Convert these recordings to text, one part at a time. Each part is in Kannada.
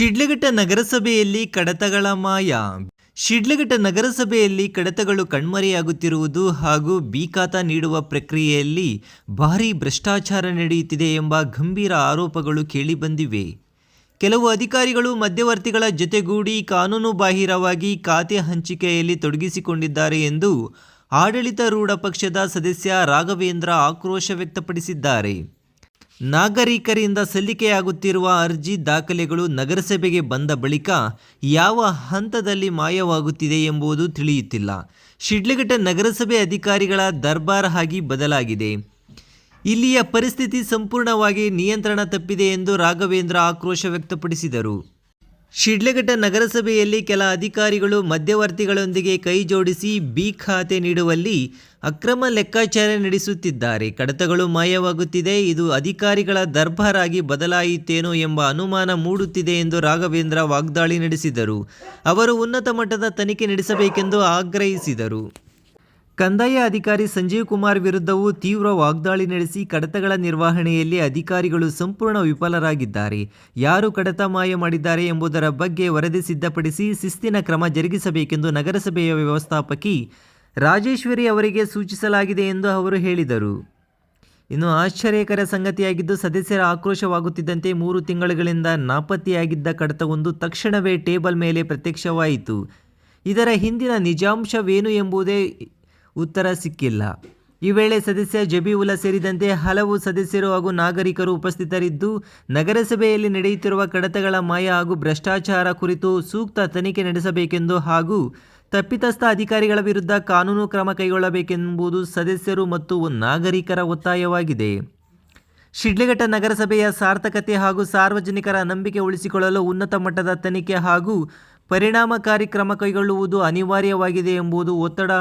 ಶಿಡ್ಲಘಟ್ಟ ನಗರಸಭೆಯಲ್ಲಿ ಕಡತಗಳ ಮಾಯ. ಶಿಡ್ಲಘಟ್ಟ ನಗರಸಭೆಯಲ್ಲಿ ಕಡತಗಳು ಕಣ್ಮರೆಯಾಗುತ್ತಿರುವುದು ಹಾಗೂ ಖಾತಾ ನೀಡುವ ಪ್ರಕ್ರಿಯೆಯಲ್ಲಿ ಭಾರೀ ಭ್ರಷ್ಟಾಚಾರ ನಡೆಯುತ್ತಿದೆ ಎಂಬ ಗಂಭೀರ ಆರೋಪಗಳು ಕೇಳಿಬಂದಿವೆ. ಕೆಲವು ಅಧಿಕಾರಿಗಳು ಮಧ್ಯವರ್ತಿಗಳ ಜೊತೆಗೂಡಿ ಕಾನೂನುಬಾಹಿರವಾಗಿ ಖಾತೆ ಹಂಚಿಕೆಯಲ್ಲಿ ತೊಡಗಿಸಿಕೊಂಡಿದ್ದಾರೆ ಎಂದು ಆಡಳಿತಾರೂಢ ಪಕ್ಷದ ಸದಸ್ಯ ರಾಘವೇಂದ್ರ ಆಕ್ರೋಶ ವ್ಯಕ್ತಪಡಿಸಿದ್ದಾರೆ. ನಾಗರಿಕರಿಂದ ಸಲ್ಲಿಕೆಯಾಗುತ್ತಿರುವ ಅರ್ಜಿ ದಾಖಲೆಗಳು ನಗರಸಭೆಗೆ ಬಂದ ಬಳಿಕ ಯಾವ ಹಂತದಲ್ಲಿ ಮಾಯವಾಗುತ್ತಿದೆ ಎಂಬುದು ತಿಳಿಯುತ್ತಿಲ್ಲ. ಶಿಡ್ಲಘಟ್ಟ ನಗರಸಭೆ ಅಧಿಕಾರಿಗಳ ದರ್ಬಾರ್ ಆಗಿ ಬದಲಾಗಿದೆ. ಇಲ್ಲಿಯ ಪರಿಸ್ಥಿತಿ ಸಂಪೂರ್ಣವಾಗಿ ನಿಯಂತ್ರಣ ತಪ್ಪಿದೆ ಎಂದು ರಾಘವೇಂದ್ರ ಆಕ್ರೋಶ ವ್ಯಕ್ತಪಡಿಸಿದರು. ಶಿಡ್ಲಘಟ್ಟ ನಗರಸಭೆಯಲ್ಲಿ ಕೆಲ ಅಧಿಕಾರಿಗಳು ಮಧ್ಯವರ್ತಿಗಳೊಂದಿಗೆ ಕೈ ಜೋಡಿಸಿ ಖಾತೆ ನೀಡುವಲ್ಲಿ ಅಕ್ರಮ ಲೆಕ್ಕಾಚಾರ ನಡೆಸುತ್ತಿದ್ದಾರೆ. ಕಡತಗಳು ಮಾಯವಾಗುತ್ತಿದೆ. ಇದು ಅಧಿಕಾರಿಗಳ ದರ್ಬಾರ್ ಆಗಿ ಬದಲಾಯಿತೇನೋ ಎಂಬ ಅನುಮಾನ ಮೂಡುತ್ತಿದೆ ಎಂದು ರಾಘವೇಂದ್ರ ವಾಗ್ದಾಳಿ ನಡೆಸಿದರು. ಅವರು ಉನ್ನತ ಮಟ್ಟದ ತನಿಖೆ ನಡೆಸಬೇಕೆಂದು ಆಗ್ರಹಿಸಿದರು. ಕಂದಾಯ ಅಧಿಕಾರಿ ಸಂಜೀವ್ ಕುಮಾರ್ ವಿರುದ್ಧವೂ ತೀವ್ರ ವಾಗ್ದಾಳಿ ನಡೆಸಿ ಕಡತಗಳ ನಿರ್ವಹಣೆಯಲ್ಲಿ ಅಧಿಕಾರಿಗಳು ಸಂಪೂರ್ಣ ವಿಫಲರಾಗಿದ್ದಾರೆ. ಯಾರು ಕಡತ ಮಾಯ ಮಾಡಿದ್ದಾರೆ ಎಂಬುದರ ಬಗ್ಗೆ ವರದಿ ಸಿದ್ಧಪಡಿಸಿ ಶಿಸ್ತಿನ ಕ್ರಮ ಜರುಗಿಸಬೇಕೆಂದು ನಗರಸಭೆಯ ವ್ಯವಸ್ಥಾಪಕಿ ರಾಜೇಶ್ವರಿ ಅವರಿಗೆ ಸೂಚಿಸಲಾಗಿದೆ ಎಂದು ಅವರು ಹೇಳಿದರು. ಇನ್ನು ಆಶ್ಚರ್ಯಕರ ಸಂಗತಿಯಾಗಿದ್ದು, ಸದಸ್ಯರ ಆಕ್ರೋಶವಾಗುತ್ತಿದ್ದಂತೆ 3 ತಿಂಗಳುಗಳಿಂದ ನಾಪತ್ತೆಯಾಗಿದ್ದ ಕಡತವೊಂದು ತಕ್ಷಣವೇ ಟೇಬಲ್ ಮೇಲೆ ಪ್ರತ್ಯಕ್ಷವಾಯಿತು. ಇದರ ಹಿಂದಿನ ನಿಜಾಂಶವೇನು ಎಂಬುದೇ ಉತ್ತರ ಸಿಕ್ಕಿಲ್ಲ. ಈ ವೇಳೆ ಸದಸ್ಯ ಜಬೀವುಲ್ಲಾ ಸೇರಿದಂತೆ ಹಲವು ಸದಸ್ಯರು ಹಾಗೂ ನಾಗರಿಕರು ಉಪಸ್ಥಿತರಿದ್ದು ನಗರಸಭೆಯಲ್ಲಿ ನಡೆಯುತ್ತಿರುವ ಕಡತಗಳ ಮಾಯ ಹಾಗೂ ಭ್ರಷ್ಟಾಚಾರ ಕುರಿತು ಸೂಕ್ತ ತನಿಖೆ ನಡೆಸಬೇಕೆಂದು ಹಾಗೂ ತಪ್ಪಿತಸ್ಥ ಅಧಿಕಾರಿಗಳ ವಿರುದ್ಧ ಕಾನೂನು ಕ್ರಮ ಕೈಗೊಳ್ಳಬೇಕೆಂಬುದು ಸದಸ್ಯರು ಮತ್ತು ನಾಗರಿಕರ ಒತ್ತಾಯವಾಗಿದೆ. ಶಿಡ್ಲಘಟ್ಟ ನಗರಸಭೆಯ ಸಾರ್ಥಕತೆ ಹಾಗೂ ಸಾರ್ವಜನಿಕರ ನಂಬಿಕೆ ಉಳಿಸಿಕೊಳ್ಳಲು ಉನ್ನತ ಮಟ್ಟದ ತನಿಖೆ ಹಾಗೂ ಪರಿಣಾಮಕಾರಿ ಕ್ರಮ ಕೈಗೊಳ್ಳುವುದು ಅನಿವಾರ್ಯವಾಗಿದೆ ಎಂಬುದು ಒತ್ತಡ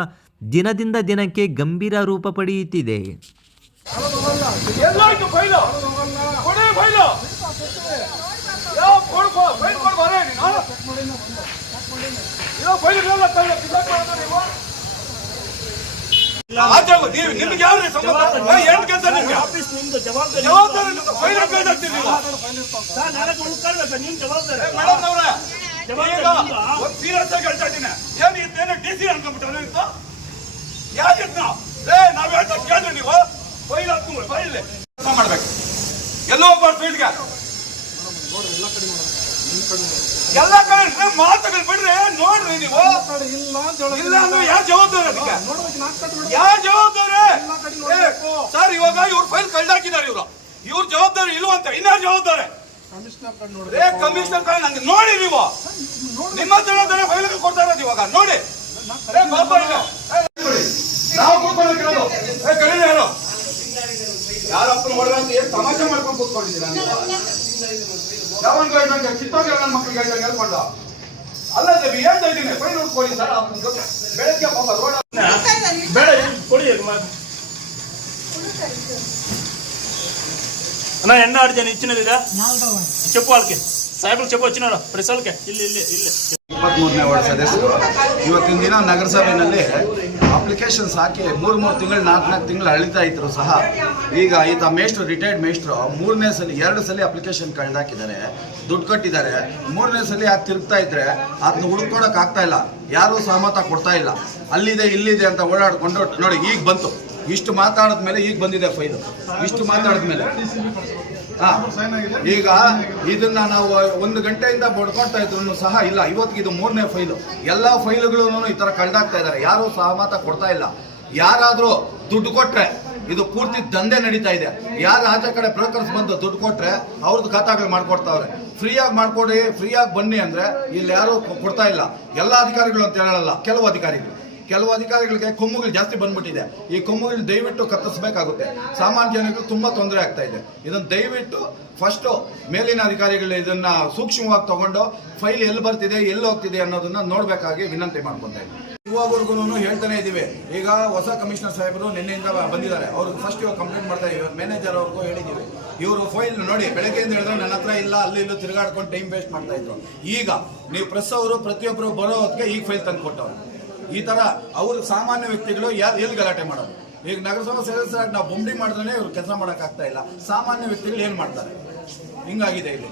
ದಿನದಿಂದ ದಿನಕ್ಕೆ ಗಂಭೀರ ರೂಪ ಪಡೆಯುತ್ತಿದೆ. ಎಲ್ಲೋ ಫೀಲ್ಡ್ಗೆ ಎಲ್ಲ ಕಡೆ ಮಾತುಗಳು ಬಿಡ್ರಿ, ನೋಡ್ರಿ ನೀವು ಇಲ್ಲ ಅಂದ್ರೆ ಯಾವ ಜವಾಬ್ದಾರಿ, ಅದಕ್ಕೆ ಯಾವ ಜವಾಬ್ದಾರಿ ಸರ್? ಇವಾಗ ಇವ್ರ ಫೈಲ್ ಕಳ್ದಾಕಿದ್ದಾರೆ. ಇವ್ರ ಜವಾಬ್ದಾರಿ ಇಲ್ವಂತ, ಇನ್ಯಾರ ಜವಾಬ್ದಾರಿ? ಕಮಿಷನರ್ ಕಡೆ ನಂಗೆ ನೋಡಿ, ನೀವು ನಿಮ್ಮ ಜವಾಬ್ದಾರಿ ಫೈಲ್ ಕೊಡ್ತಾ ಇರೋದು ಇವಾಗ ನೋಡಿ. ಯಾರಪ್ಪ ನೋಡಿದ್ರೆ ಏನ್ ತಮಾಷೆ ಮಾಡ್ಕೊಂಡು ಕೂತ್ಕೊಂಡಿದ್ದೀರಾ? ಯಾವನ್ ಕಿತ್ತೋಗಿರೋ ನನ್ನ ಮಕ್ಕಳಿಗೆ ಹೇಳ್ಕೊಂಡ ಅಲ್ಲ, ಹೇಳ್ತಾ ಇದ್ದೀನಿ ಫೈಲ್ ನೋಡ್ಕೊಳ್ಳಿ ಸರ್. ಬೆಳಗ್ಗೆ ಪಾಪ ರೋಡ್ ಬೇಡ ಕೊಡಿ అన్న ఎన్న అడిగాను ఇచ్చినది చెప్పు వాళ్ళకి సాహెబ్లు చెప్పు వచ్చినారు ప్రెస్ వాళ్ళకి ಇಲ್ಲಿ 23ನೇ ವಾರ್ಡ್ ಸದಸ್ಯರು ಇವತ್ತಿನ ದಿನ ನಗರಸಭೆಯಲ್ಲಿ ಅಪ್ಲಿಕೇಶನ್ಸ್ ಹಾಕಿ 3 ತಿಂಗಳು 4 ತಿಂಗಳು ಅಳಿತಾ ಇದ್ರು ಸಹ ಈಗ ಈತ ಮೇಸ್ಟ್ರು, ರಿಟೈರ್ಡ್ ಮೇಸ್ಟ್ರು 2 ಸಲ ಅಪ್ಲಿಕೇಶನ್ ಕಳ್ದಾಕಿದ್ದಾರೆ, ದುಡ್ಡು ಕಟ್ಟಿದ್ದಾರೆ. 3ನೇ ಸಲ ಯಾಕೆ ತಿರುಗ್ತಾ ಇದ್ರೆ ಅದನ್ನ ಹುಡುಕೊಡಕ್ ಆಗ್ತಾ ಇಲ್ಲ, ಯಾರೂ ಸಹಮತ ಕೊಡ್ತಾ ಇಲ್ಲ. ಅಲ್ಲಿದೆ ಇಲ್ಲಿದೆ ಅಂತ ಓಡಾಡ್ಕೊಂಡು ನೋಡಿ ಈಗ ಬಂತು. ಇಷ್ಟು ಮಾತಾಡಿದ್ಮೇಲೆ ಈಗ ಬಂದಿದೆ ಫೈಲು. ಇಷ್ಟು ಮಾತಾಡಿದ್ಮೇಲೆ ಈಗ ಇದನ್ನ ನಾವು 1 ಗಂಟೆಯಿಂದ ಬಡ್ಕೊಳ್ತಾ ಇದ್ರು ಸಹ ಇಲ್ಲ. ಇವತ್ತಿಗೆ ಇದು 3ನೇ ಫೈಲು. ಎಲ್ಲ ಫೈಲುಗಳು ಈ ತರ ಕಳ್ದಾಗ್ತಾ ಇದ್ದಾರೆ, ಯಾರು ಸಹಮತ ಕೊಡ್ತಾ ಇಲ್ಲ. ಯಾರಾದ್ರೂ ದುಡ್ಡು ಕೊಟ್ರೆ ಇದು ಪೂರ್ತಿ ದಂಧೆ ನಡೀತಾ ಇದೆ. ಯಾರು ಆಚೆ ಕಡೆ ಬ್ರೋಕರ್ಸ್ ಬಂದು ದುಡ್ಡು ಕೊಟ್ರೆ ಅವ್ರದ್ದು ಖಾತಾಗಳು ಮಾಡ್ಕೊಡ್ತಾವ್ರೆ. ಫ್ರೀಯಾಗಿ ಮಾಡ್ಕೊಡಿ, ಫ್ರೀಯಾಗಿ ಬನ್ನಿ ಅಂದ್ರೆ ಇಲ್ಲಿ ಯಾರು ಕೊಡ್ತಾ ಇಲ್ಲ. ಎಲ್ಲ ಅಧಿಕಾರಿಗಳು ಅಂತ ಹೇಳಲ್ಲ, ಕೆಲವು ಅಧಿಕಾರಿಗಳಿಗೆ ಕೊಮ್ಮುಗಳು ಜಾಸ್ತಿ ಬಂದ್ಬಿಟ್ಟಿದೆ. ಈ ಕೊಮ್ಮುಗಳು ದಯವಿಟ್ಟು ಕತ್ತರಿಸಬೇಕಾಗುತ್ತೆ. ಸಾಮಾನ್ಯ ಜನಗಳು ತುಂಬಾ ತೊಂದರೆ ಆಗ್ತಾ ಇದೆ. ಇದನ್ನು ದಯವಿಟ್ಟು ಫಸ್ಟ್ ಮೇಲಿನ ಅಧಿಕಾರಿಗಳು ಇದನ್ನ ಸೂಕ್ಷ್ಮವಾಗಿ ತಗೊಂಡು ಫೈಲ್ ಎಲ್ಲಿ ಬರ್ತಿದೆ, ಎಲ್ಲಿ ಹೋಗ್ತಿದೆ ಅನ್ನೋದನ್ನ ನೋಡ್ಬೇಕಾಗಿ ವಿನಂತಿ ಮಾಡ್ಕೊತಾ ಇದ್ದೀವಿ. ಇವಾಗವರೆಗೂ ಹೇಳ್ತಾನೆ ಇದೀವಿ. ಈಗ ಹೊಸ ಕಮಿಷನರ್ ಸಾಹೇಬರು ನಿನ್ನೆಯಿಂದ ಬಂದಿದ್ದಾರೆ. ಅವರು ಫಸ್ಟ್ ಇವಾಗ ಕಂಪ್ಲೇಂಟ್ ಮಾಡ್ತಾ ಇದೀವಿ. ಮ್ಯಾನೇಜರ್ ಅವ್ರಿಗೂ ಹೇಳಿದ್ದೀವಿ. ಇವರು ಫೈಲ್ ನೋಡಿ ಬೆಳಗ್ಗೆಯಿಂದ ಹೇಳಿದ್ರೆ ನನ್ನ ಹತ್ರ ಇಲ್ಲ, ಅಲ್ಲಿ ಇಲ್ಲೂ ತಿರುಗಾಡ್ಕೊಂಡು ಟೈಮ್ ವೇಸ್ಟ್ ಮಾಡ್ತಾ ಇದ್ರು. ಈಗ ನೀವು ಪ್ರೆಸ್ ಅವರು ಪ್ರತಿಯೊಬ್ಬರು ಬರೋ ಹೊತ್ತಿಗೆ ಈಗ ಫೈಲ್ ತಂದು ಕೊಟ್ಟವ್ರು. ಈ ತರ ಅವರು ಸಾಮಾನ್ಯ ವ್ಯಕ್ತಿಗಳು ಎಲ್ಲಿ ಗಲಾಟೆ ಮಾಡೋದು? ಈಗ ನಗರಸಭಾ ಸದಸ್ಯರಾಗಿ ನಾವು ಬೊಂಬಡಿ ಮಾಡಿದ್ರೆ ಇವ್ರು ಕೆಲಸ ಮಾಡಕ್ ಆಗ್ತಾ ಇಲ್ಲ. ಸಾಮಾನ್ಯ ವ್ಯಕ್ತಿಗಳು ಏನ್ ಮಾಡ್ತಾರೆ? ಹಿಂಗಾಗಿದೆ ಇಲ್ಲಿ.